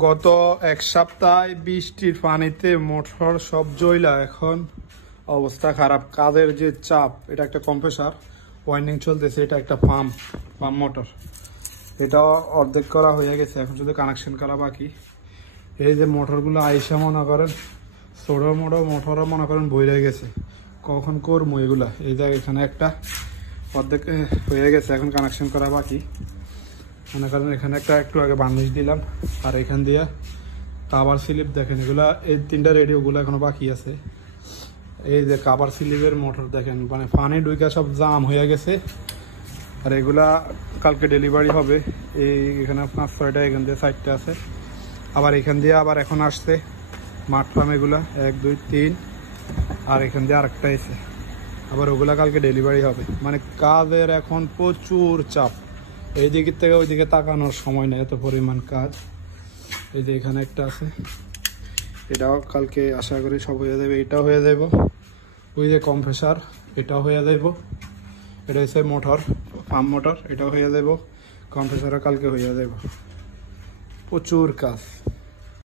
গত এক সপ্তাহে বৃষ্টির পানিতে মোটর সব জইলা এখন অবস্থা খারাপ। কাজের যে চাপ, এটা একটা কম্প্রেসার ওয়াইন্ডিং চলতেছে, এটা একটা পাম্প মোটর, এটা অর্ধেক করা হয়ে গেছে, এখন শুধু কানেকশন করা বাকি। এই যে মোটরগুলো আইসা মনে করেন ছোটো মোটো মোটরও মনে করেন বই রয়ে গেছে, কখন করবো এগুলা। এই যে এখানে একটা অর্ধেক হয়ে গেছে, এখন কানেকশন করা বাকি। মনে করেন এখানে একটা একটু আগে বার্নিশ দিলাম, আর এখান দিয়ে কাভার স্লিপ দেখেন, এগুলা এই তিনটা রেডিওগুলো এখনো বাকি আছে। এই যে কাভার স্লিপের মোটর দেখেন, মানে পানি ঢুকে সব জাম হয়ে গেছে। আর এগুলা কালকে ডেলিভারি হবে। এই এখানে 5-6টা, এখান দিয়ে 4টা আছে, আবার এখান দিয়ে আবার এখন আসছে মাঠ ফার্ম, এগুলা 1 2 3, আর এখান দিয়ে আরেকটা এসে আবার ওগুলা কালকে ডেলিভারি হবে। মানে কাজের এখন প্রচুর চাপ, এই দিকের থেকে ওই দিকে তাকানোর সময় নেই, এত পরিমাণ কাজ। এই যে এখানে একটা আছে, এটাও কালকে আশা করি সব হয়ে যাবে। এটাও হয়ে যাব, ওই যে কম্প্রেসার এটাও হয়ে যাব, এটা হচ্ছে মোটর পাম্প মোটর, এটাও হয়ে যাব, কম্প্রেসারও কালকে হয়ে যাব। প্রচুর কাজ।